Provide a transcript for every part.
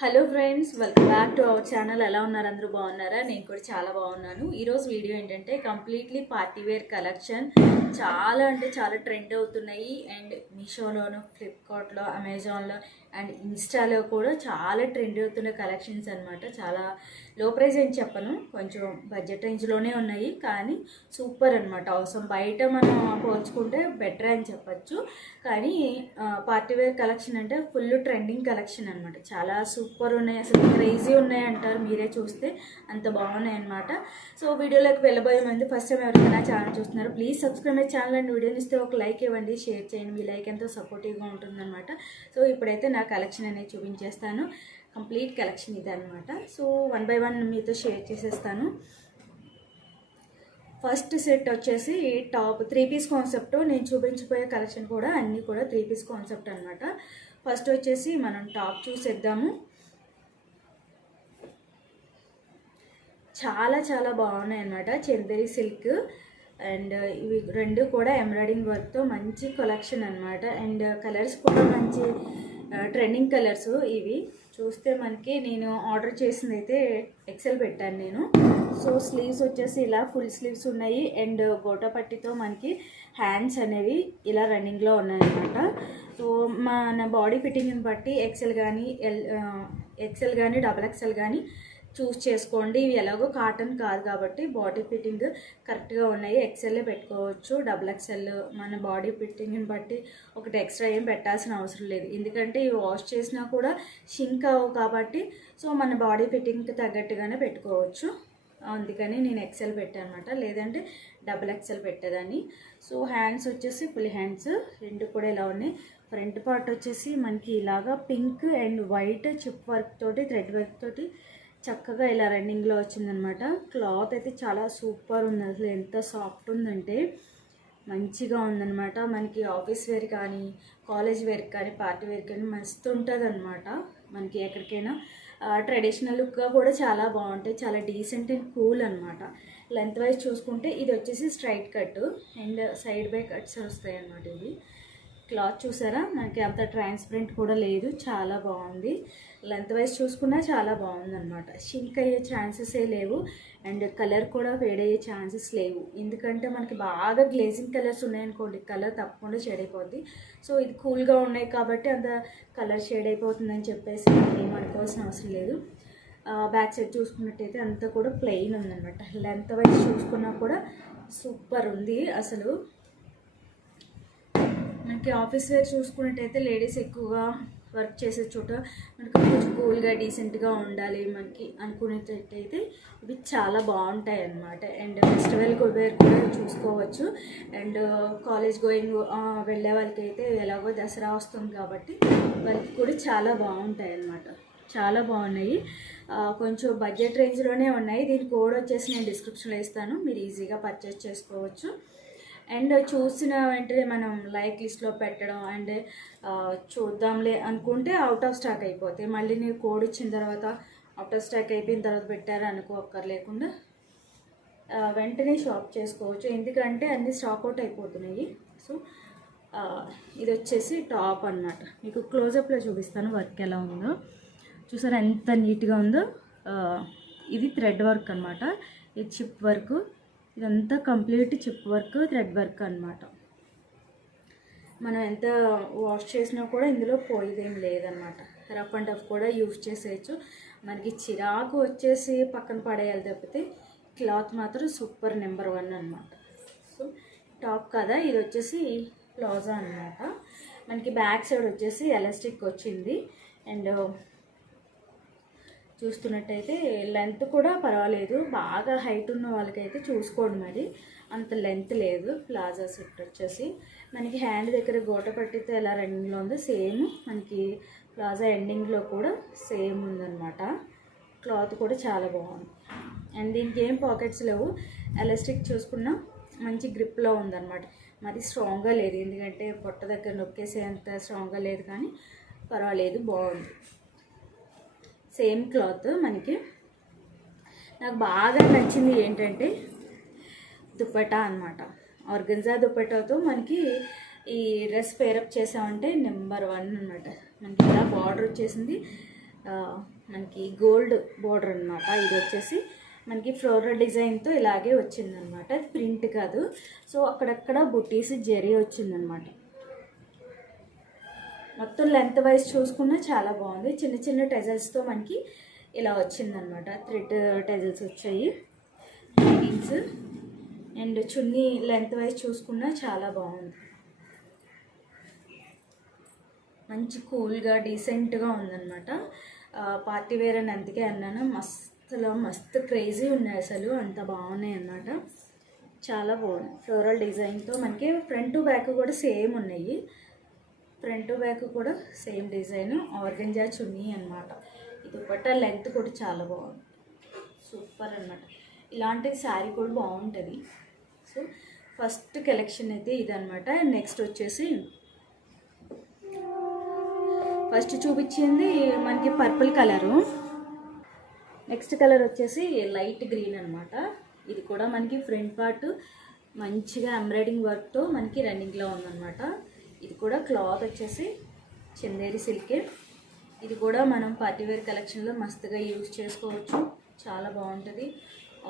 Hello friends, welcome back to our channel. ఎలా ఉన్నారు? అందరూ బాగున్నారా? నేను కూడా చాలా బాగున్నాను. ఈరోజు వీడియో ఏంటంటే కంప్లీట్లీ పార్టీ వేర్ కలెక్షన్. చాలా అంటే చాలా ట్రెండ్ అవుతున్నాయి. అండ్ మీషోలోను, ఫ్లిప్కార్ట్లో, అమెజాన్లో అండ్ ఇన్స్టాలో కూడా చాలా ట్రెండ్ అవుతున్న కలెక్షన్స్ అనమాట. చాలా లో ప్రైస్ అని చెప్పను, కొంచెం బడ్జెట్ రేంజ్లోనే ఉన్నాయి, కానీ సూపర్ అనమాట. అవసరం బయట మనం పోల్చుకుంటే బెటర్ అని చెప్పచ్చు. కానీ పార్టీ వేర్ కలెక్షన్ అంటే ఫుల్ ట్రెండింగ్ కలెక్షన్ అనమాట. చాలా సూపర్ ఉన్నాయి, అసలు క్రేజీ ఉన్నాయి అంటారు మీరే చూస్తే, అంత బాగున్నాయి అనమాట. సో వీడియోలోకి వెళ్ళబోయే ముందు ఫస్ట్ టైం ఎవరికైనా ఛానల్ చూస్తున్నారు, please subscribe my channel and వీడియోని ఇస్తే ఒక లైక్ ఇవ్వండి, షేర్ చేయండి. మీ లైక్ ఎంతో సపోర్టివ్గా ఉంటుందన్నమాట. సో ఇప్పుడైతే నా కలెక్షన్ అనేది చూపించేస్తాను. కంప్లీట్ కలెక్షన్ ఇది అనమాట. సో వన్ బై వన్ మీతో షేర్ చేసేస్తాను. ఫస్ట్ సెట్ వచ్చేసి టాప్ 3 పీస్ కాన్సెప్ట్. నేను చూపించిపోయే కలెక్షన్ కూడా అన్నీ కూడా 3 పీస్ కాన్సెప్ట్ అనమాట. ఫస్ట్ వచ్చేసి మనం టాప్ చూసేద్దాము. చాలా చాలా బాగున్నాయి అన్నమాట. చందేరి సిల్క్ అండ్ ఇవి రెండు కూడా ఎంబ్రాయిడింగ్ వర్క్తో మంచి కలెక్షన్ అనమాట. అండ్ కలర్స్ కూడా మంచి ట్రెండింగ్ కలర్స్. ఇవి చూస్తే మనకి నేను ఆర్డర్ చేసింది అయితే ఎక్సెల్ పెట్టాను నేను. సో స్లీవ్స్ వచ్చేసి ఇలా ఫుల్ స్లీవ్స్ ఉన్నాయి. అండ్ గోటా పట్టితో మనకి హ్యాండ్స్ అనేవి ఇలా రన్నింగ్లో ఉన్నాయన్నమాట. సో మన బాడీ ఫిట్టింగ్ని బట్టి ఎక్సెల్ కానీ డబల్ ఎక్సెల్ కానీ చూస్ చేసుకోండి. ఇవి ఎలాగో కాటన్ కాదు కాబట్టి బాడీ ఫిట్టింగ్ కరెక్ట్గా ఉన్నాయి. ఎక్సెల్లే పెట్టుకోవచ్చు. డబుల్ ఎక్సెల్ మన బాడీ ఫిట్టింగ్ని బట్టి ఒకటి ఎక్స్ట్రా ఏం పెట్టాల్సిన అవసరం లేదు, ఎందుకంటే ఇవి వాష్ చేసినా కూడా షింక్ అవ్వవు కాబట్టి. సో మన బాడీ ఫిట్టింగ్కి తగ్గట్టుగానే పెట్టుకోవచ్చు. అందుకని నేను ఎక్సెల్ పెట్టాను అనమాట, లేదంటే డబుల్ ఎక్సెల్ పెట్టేదాన్ని. సో హ్యాండ్స్ వచ్చేసి ఫుల్ హ్యాండ్స్ రెండు కూడా ఇలా ఉన్నాయి. ఫ్రంట్ పార్ట్ వచ్చేసి మనకి ఇలాగా pink and white chip work తోటి, థ్రెడ్ వర్క్ తోటి చక్కగా ఇలా రన్నింగ్లో వచ్చిందనమాట. క్లాత్ అయితే చాలా సూపర్ ఉంది, అసలు ఎంత సాఫ్ట్ ఉందంటే మంచిగా ఉందన్నమాట. మనకి ఆఫీస్ వేర్ కానీ, కాలేజ్ వేర్ కానీ, పార్టీ వేర్ కానీ మస్తు ఉంటుంది అనమాట. మనకి ఎక్కడికైనా ట్రెడిషనల్ లుక్గా కూడా చాలా బాగుంటాయి. చాలా డీసెంట్ అండ్ కూల్ అనమాట. లెంత్ వైజ్ చూసుకుంటే ఇది వచ్చేసి straight cut and side by cuts వస్తాయి అన్నమాట. ఇది క్లాత్ చూసారా, మనకి అంత ట్రాన్స్పరెంట్ కూడా లేదు, చాలా బాగుంది. లెంత్ వైజ్ చూసుకున్నా చాలా బాగుందన్నమాట. షింక్ అయ్యే ఛాన్సెసే లేవు అండ్ కలర్ కూడా ఫేడ్ అయ్యే ఛాన్సెస్ లేవు, ఎందుకంటే మనకి బాగా గ్లేజింగ్ కలర్స్ ఉన్నాయనుకోండి, కలర్ తప్పకుండా షేడ్ అయిపోద్ది. సో ఇది కూల్గా ఉన్నాయి కాబట్టి అంత కలర్ షేడ్ అయిపోతుందని చెప్పేసి ఏమనుకోవాల్సిన అవసరం లేదు. బ్యాక్ సైడ్ చూసుకున్నట్టయితే అంతా కూడా ప్లెయిన్ ఉందన్నమాట. లెంత్ వైజ్ చూసుకున్నా కూడా సూపర్ ఉంది అసలు. మనకి ఆఫీస్ వేర్ చూసుకున్నట్టయితే లేడీస్ ఎక్కువగా వర్క్ చేసే చోట మనకి కొంచెం కూల్గా డీసెంట్గా ఉండాలి మనకి అనుకునేటట్టయితే ఇవి చాలా బాగుంటాయి అన్నమాట. అండ్ ఫెస్టివల్ వేర్ కూడా చూసుకోవచ్చు. అండ్ కాలేజ్ గోయింగ్ వెళ్ళే వాళ్ళకి అయితే ఎలాగో దసరా వస్తుంది కాబట్టి వాళ్ళకి కూడా చాలా బాగుంటాయి అన్నమాట. చాలా బాగున్నాయి. కొంచెం బడ్జెట్ రేంజ్లోనే ఉన్నాయి. దీని కోడ్ వచ్చేసి నేను డిస్క్రిప్షన్లో ఇస్తాను, మీరు ఈజీగా పర్చేస్ చేసుకోవచ్చు. అండ్ చూసిన వెంటనే మనం లైక్ లిస్ట్లో పెట్టడం అండ్ చూద్దాంలే అనుకుంటే అవుట్ ఆఫ్ స్టాక్ అయిపోతాయి. మళ్ళీ నేను కోడ్ ఇచ్చిన తర్వాత అవుట్ ఆఫ్ స్టాక్ అయిపోయిన తర్వాత పెట్టారు అనుకోక్కర్లేకుండా వెంటనే షాప్ చేసుకోవచ్చు, ఎందుకంటే అన్నీ స్టాక్ అవుట్ అయిపోతున్నాయి. సో ఇది వచ్చేసి టాప్ అన్నమాట. మీకు క్లోజప్లో చూపిస్తాను వర్క్ ఎలా ఉందో. చూసారా ఎంత నీట్గా ఉందో. ఇది థ్రెడ్ వర్క్ అనమాట, ఇది చిప్ వర్క్, ఇదంతా complete chip work, thread work అనమాట. మనం ఎంత వాష్ చేసినా కూడా ఇందులో పోయేదేం లేదనమాట. రఫ్ అండ్ టఫ్ కూడా యూజ్ చేసేయచ్చు. మనకి చిరాకు వచ్చేసి పక్కన పడేయాలి తప్పితే క్లాత్ మాత్రం సూపర్ నెంబర్ 1 అనమాట. సో టాప్ కదా, ఇది వచ్చేసి ప్లాజా అనమాట. మనకి బ్యాక్ సైడ్ వచ్చేసి ఎలాస్టిక్ వచ్చింది. అండ్ చూస్తున్నట్టయితే లెంత్ కూడా పర్వాలేదు, బాగా హైట్ ఉన్న వాళ్ళకైతే చూసుకోండి, మరి అంత లెంత్ లేదు. ప్లాజా సెట్ వచ్చేసి మనకి హ్యాండ్ దగ్గర గోట పట్టితే ఎలా రన్నింగ్లో ఉందో సేమ్ మనకి ప్లాజా ఎండింగ్లో కూడా సేమ్ ఉందన్నమాట. క్లాత్ కూడా చాలా బాగుంది. అండ్ దీనికి ఏం పాకెట్స్ లేవు. ఎలాస్టిక్ చూసుకున్నా మంచి గ్రిప్లో ఉందన్నమాట. మరి స్ట్రాంగ్గా లేదు, ఎందుకంటే పొట్ట దగ్గర నొక్కేసే అంత స్ట్రాంగ్గా లేదు, కానీ పర్వాలేదు, బాగుంది. Same cloth. మనకి నాకు బాగా నచ్చింది ఏంటంటే దుపట్టా అనమాట. ఆర్గన్జా దుపట్టాతో మనకి ఈ డ్రెస్ పేరప్ చేసామంటే నెంబర్ 1 అనమాట. మనకి ఇలా బార్డర్ వచ్చేసింది, మనకి గోల్డ్ బోర్డర్ అనమాట. ఇది వచ్చేసి మనకి ఫ్లోరల్ డిజైన్తో ఇలాగే వచ్చిందనమాట. అది ప్రింట్ కాదు. సో అక్కడక్కడ బుట్టీస్ జరీ వచ్చిందనమాట. మొత్తం లెంత్ వైజ్ చూసుకున్నా చాలా బాగుంది. చిన్న చిన్న టెజల్స్తో మనకి ఇలా వచ్చిందనమాట. థ్రెడ్ టెజల్స్ వచ్చాయి. Leggings and chunni length wise చూసుకున్నా చాలా బాగుంది. మంచి కూల్గా డీసెంట్గా ఉందన్నమాట. పార్టీ వేర్ అని అందుకే అన్నాను. మస్తు క్రేజీ ఉన్నాయి అసలు, అంత బాగున్నాయి అన్నమాట. చాలా బాగుంది. ఫ్లోరల్ డిజైన్తో మనకి ఫ్రంట్ టు బ్యాక్ కూడా సేమ్ ఉన్నాయి. ఫ్రంట్ టు బ్యాక్ కూడా సేమ్ డిజైన్. ఆర్గంజా చున్నీ అనమాట. ఇది దుపట్టా లెంత్ కూడా చాలా బాగుంది. సూపర్ అనమాట. ఇలాంటి శారీ కూడా బాగుంటుంది. సో ఫస్ట్ కలెక్షన్ అయితే ఇదనమాట. నెక్స్ట్ వచ్చేసి ఫస్ట్ చూపించింది మనకి పర్పుల్ కలరు. నెక్స్ట్ కలర్ వచ్చేసి లైట్ గ్రీన్ అనమాట. ఇది కూడా మనకి ఫ్రంట్ పార్ట్ మంచిగా ఎంబ్రాయిడింగ్ వర్క్తో మనకి రన్నింగ్లో ఉందన్నమాట. ఇది కూడా క్లాత్ వచ్చేసి చందేరి సిల్కే. ఇది కూడా మనం పార్టీవేర్ కలెక్షన్లో మస్తుగా యూజ్ చేసుకోవచ్చు. చాలా బాగుంటుంది.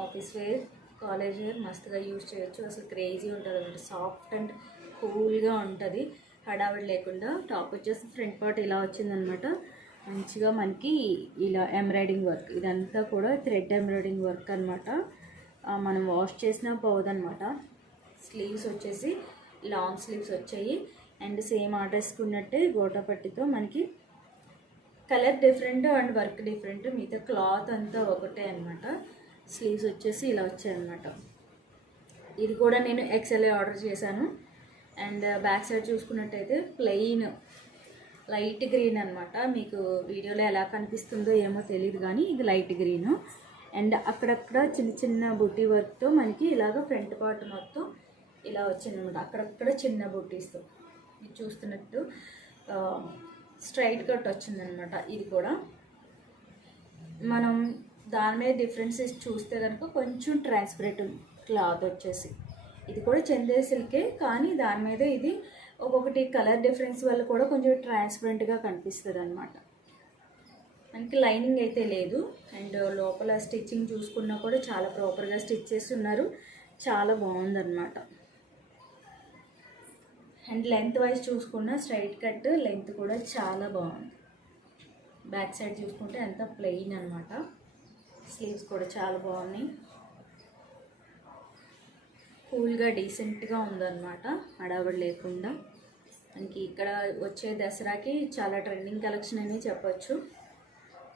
ఆఫీస్ వేర్, కాలేజ్ వేర్ మస్తుగా యూజ్ చేయొచ్చు. అసలు క్రేజీ ఉంటుంది అనమాట. సాఫ్ట్ అండ్ కూల్గా ఉంటుంది, హడావిడి లేకుండా. టాప్ వచ్చేసి ఫ్రంట్ పార్ట్ ఇలా వచ్చిందనమాట. మంచిగా మనకి ఇలా ఎంబ్రాయిడింగ్ వర్క్, ఇదంతా కూడా థ్రెడ్ ఎంబ్రాయిడింగ్ వర్క్ అనమాట. మనం వాష్ చేసినా పోదనమాట. స్లీవ్స్ వచ్చేసి లాంగ్ స్లీవ్స్ వచ్చాయి. అండ్ సేమ్ ఆర్డర్స్కి ఉన్నట్టే గోటాపట్టితో మనకి colour different and work different, మిగతా క్లాత్ అంతా ఒకటే అనమాట. స్లీవ్స్ వచ్చేసి ఇలా వచ్చాయన్నమాట. ఇది కూడా నేను ఎక్స్ఎల్ఏ ఆర్డర్ చేశాను. అండ్ బ్యాక్ సైడ్ చూసుకున్నట్టయితే ప్లెయిన్ లైట్ గ్రీన్ అనమాట. మీకు వీడియోలో ఎలా కనిపిస్తుందో ఏమో తెలియదు కానీ ఇది లైట్ గ్రీను. అండ్ అక్కడక్కడ చిన్న చిన్న బుట్టి వర్క్తో మనకి ఇలాగ ఫ్రంట్ పార్ట్ మొత్తం ఇలా వచ్చిందనమాట. అక్కడక్కడ చిన్న బుట్టీస్తో ఇది చూస్తున్నట్టు స్ట్రైట్ కట్ వచ్చిందనమాట. ఇది కూడా మనం దాని మీద డిఫరెన్సెస్ చూస్తే కనుక కొంచెం ట్రాన్స్పరెంట్ క్లాత్ వచ్చేసి, ఇది కూడా చందేరి సిల్కే కానీ దాని మీద ఇది ఒక్కొక్కటి కలర్ డిఫరెన్స్ వల్ల కూడా కొంచెం ట్రాన్స్పరెంట్గా కనిపిస్తుంది అనమాట. మనకి లైనింగ్ అయితే లేదు. అండ్ లోపల స్టిచ్చింగ్ చూసుకున్నా కూడా చాలా ప్రాపర్గా స్టిచ్ చేసి ఉన్నారు. చాలా బాగుందన్నమాట. అండ్ లెంత్ వైజ్ చూసుకున్న స్ట్రైట్ కట్ లెంత్ కూడా చాలా బాగుంది. బ్యాక్ సైడ్ చూసుకుంటే అంతా ప్లెయిన్ అనమాట. స్లీవ్స్ కూడా చాలా బాగున్నాయి. కూల్గా డీసెంట్గా ఉందన్నమాట, హడావిడి లేకుండా. మనకి ఇక్కడ వచ్చే దసరాకి చాలా ట్రెండింగ్ కలెక్షన్ అని చెప్పొచ్చు.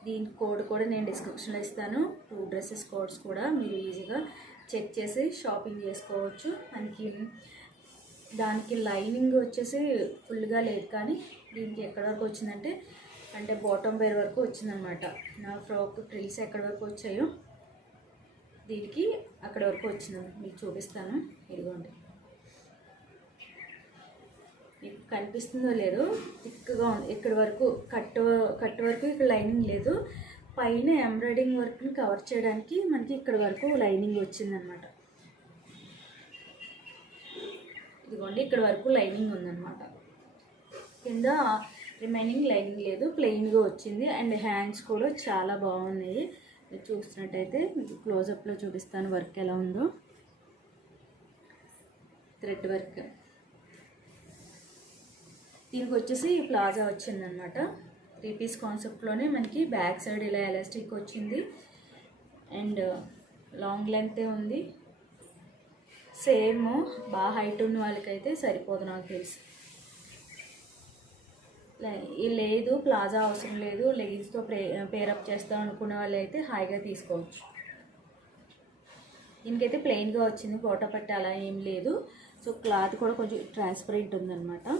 దీని కోడ్ కూడా నేను డిస్క్రిప్షన్లో ఇస్తాను. 2 డ్రెస్సెస్ కోడ్స్ కూడా మీరు ఈజీగా చెక్ చేసి షాపింగ్ చేసుకోవచ్చు. మనకి దానికి లైనింగ్ వచ్చేసి ఫుల్గా లేదు కానీ దీనికి ఎక్కడి వరకు వచ్చిందంటే అంటే బాటమ్ వేర్ వరకు వచ్చిందనమాట. నా ఫ్రాక్ ఫ్రిల్స్ ఎక్కడి వరకు వచ్చాయో దీనికి అక్కడ వరకు వచ్చింది. మీకు చూపిస్తాను. ఇదిగోండి, మీకు కనిపిస్తుందో లేదో, థిక్గా ఉంది. ఇక్కడ వరకు కట్ వరకు ఇక్కడ లైనింగ్ లేదు. పైన ఎంబ్రాయిడింగ్ వర్క్ని కవర్ చేయడానికి మనకి ఇక్కడ వరకు లైనింగ్ వచ్చిందనమాట. ఇదిగోండి, ఇక్కడ వరకు లైనింగ్ ఉందన్నమాట. కింద రిమైనింగ్ లైనింగ్ లేదు, ప్లెయిన్గా వచ్చింది. అండ్ హ్యాండ్స్ కూడా చాలా బాగున్నాయి. మీరు చూస్తున్నట్టయితే మీకు క్లోజప్లో చూపిస్తాను వర్క్ ఎలా ఉందో. Thread work. దీనికి వచ్చేసి ప్లాజా వచ్చిందనమాట. 3 పీస్ కాన్సెప్ట్లోనే మనకి బ్యాక్ సైడ్ ఇలా ఎలాస్టిక్ వచ్చింది. అండ్ లాంగ్ లెంతే ఉంది. సేమ్ బాగా హైట్ ఉన్న వాళ్ళకైతే సరిపోదు నాకు తెలిసి. లేదు ప్లాజా అవసరం లేదు, లెగిన్స్తో పేరప్ చేస్తాం అనుకునే వాళ్ళు అయితే హాయిగా తీసుకోవచ్చు. దీనికైతే ప్లెయిన్గా వచ్చింది, గోటా పట్టి అలా ఏం లేదు. సో క్లాత్ కూడా కొంచెం ట్రాన్స్పరెంట్ ఉందన్నమాట.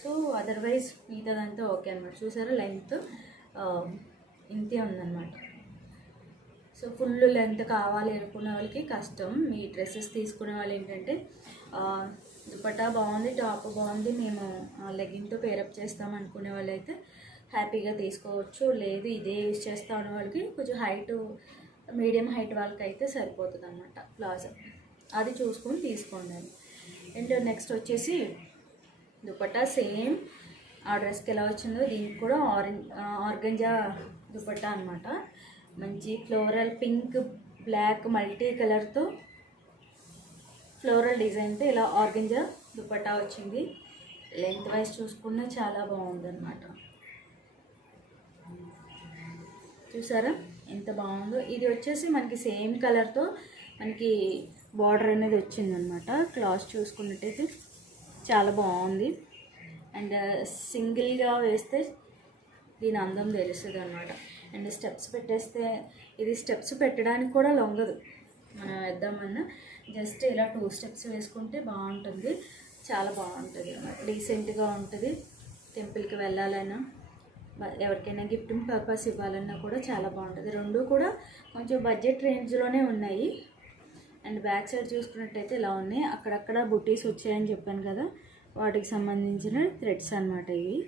సో అదర్వైజ్ మిగతాదంతా ఓకే అనమాట. చూసారా లెంత్ ఇంతే ఉందన్నమాట. సో ఫుల్ లెంత్ కావాలి అనుకునే వాళ్ళకి కష్టం. మీ డ్రెస్సెస్ తీసుకునే వాళ్ళు ఏంటంటే దుపట్టా బాగుంది, టాప్ బాగుంది, మేము లెగ్గింగ్తో పేరప్ చేస్తాం అనుకునే వాళ్ళు అయితే హ్యాపీగా తీసుకోవచ్చు. లేదు ఇదే యూజ్ చేస్తాం అనే వాళ్ళకి కొంచెం హైట్ మీడియం హైట్ వాళ్ళకి అయితే సరిపోతుంది అన్నమాట ప్లాజా. అది చూసుకొని తీసుకోండి. అండ్ నెక్స్ట్ వచ్చేసి దుపట్టా సేమ్ ఆ డ్రెస్కి ఎలా వచ్చిందో దీనికి కూడా ఆర్గంజా దుపట్టా అనమాట. మంచి ఫ్లోరల్ పింక్ బ్లాక్ మల్టీ కలర్తో ఫ్లోరల్ డిజైన్తో ఇలా ఆర్గంజా దుపట్టా వచ్చింది. లెంత్ వైజ్ చూసుకున్నా చాలా బాగుందన్నమాట. చూసారా ఎంత బాగుందో. ఇది వచ్చేసి మనకి సేమ్ కలర్తో మనకి బార్డర్ అనేది వచ్చిందనమాట. క్లాత్ చూసుకున్నట్టయితే చాలా బాగుంది. అండ్ సింగిల్గా వేస్తే దీని అందం తెలుస్తుంది అనమాట. అండ్ స్టెప్స్ పెట్టేస్తే ఇది స్టెప్స్ పెట్టడానికి కూడా లొంగదు. మనం వేద్దామన్నా జస్ట్ ఇలా 2 స్టెప్స్ వేసుకుంటే బాగుంటుంది. చాలా బాగుంటుంది అన్నమాట. డీసెంట్గా ఉంటుంది. టెంపుల్కి వెళ్ళాలన్నా ఎవరికైనా గిఫ్టింగ్ పర్పస్ ఇవ్వాలన్నా కూడా చాలా బాగుంటుంది. రెండు కూడా కొంచెం బడ్జెట్ రేంజ్లోనే ఉన్నాయి. అండ్ బ్యాక్ సైడ్ చూసుకున్నట్టయితే ఇలా ఉన్నాయి. అక్కడక్కడ బుటీస్ వచ్చాయని చెప్పాను కదా, వాటికి సంబంధించిన థ్రెడ్స్ అనమాట ఇవి.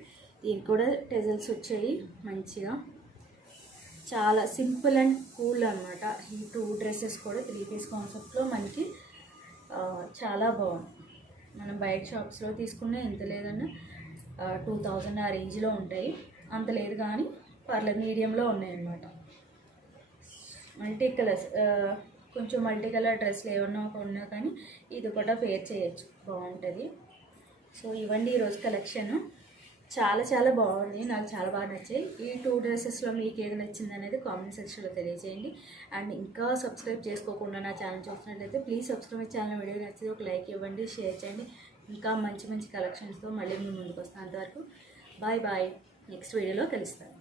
దీనికి కూడా టెజల్స్ వచ్చాయి మంచిగా. చాలా సింపుల్ అండ్ కూల్ అనమాట. ఈ 2 డ్రెస్సెస్ కూడా 3 పీస్ కాన్సెప్ట్లో మనకి చాలా బాగుంది. మనం బయట షాప్స్లో తీసుకున్న ఇంత లేదన్నా 2000 ఆ రేంజ్లో ఉంటాయి. అంత లేదు కానీ పర్లేదు, మీడియంలో ఉన్నాయన్నమాట. మల్టీ కలర్స్, కొంచెం మల్టీ కలర్ డ్రెస్లు ఏమన్నా ఉన్నా కానీ ఇది కూడా పేర్ చేయొచ్చు, బాగుంటుంది. సో ఇవ్వండి ఈరోజు కలెక్షన్. చాలా చాలా బాగుంది, నాకు చాలా బాగా నచ్చాయి. ఈ 2 డ్రెస్సెస్లో మీకు ఏది నచ్చింది అనేది కామెంట్ సెక్షన్లో తెలియజేయండి. అండ్ ఇంకా సబ్స్క్రైబ్ చేసుకోకుండా నా ఛానల్ చూస్తున్నట్లయితే ప్లీజ్ సబ్స్క్రైబ్ ఛానల్. వీడియో నచ్చితే ఒక లైక్ ఇవ్వండి, షేర్ చేయండి. ఇంకా మంచి మంచి కలెక్షన్స్తో మళ్ళీ మీ ముందుకు వస్తాను. అంతవరకు బాయ్ బాయ్. నెక్స్ట్ వీడియోలో కలుస్తాను.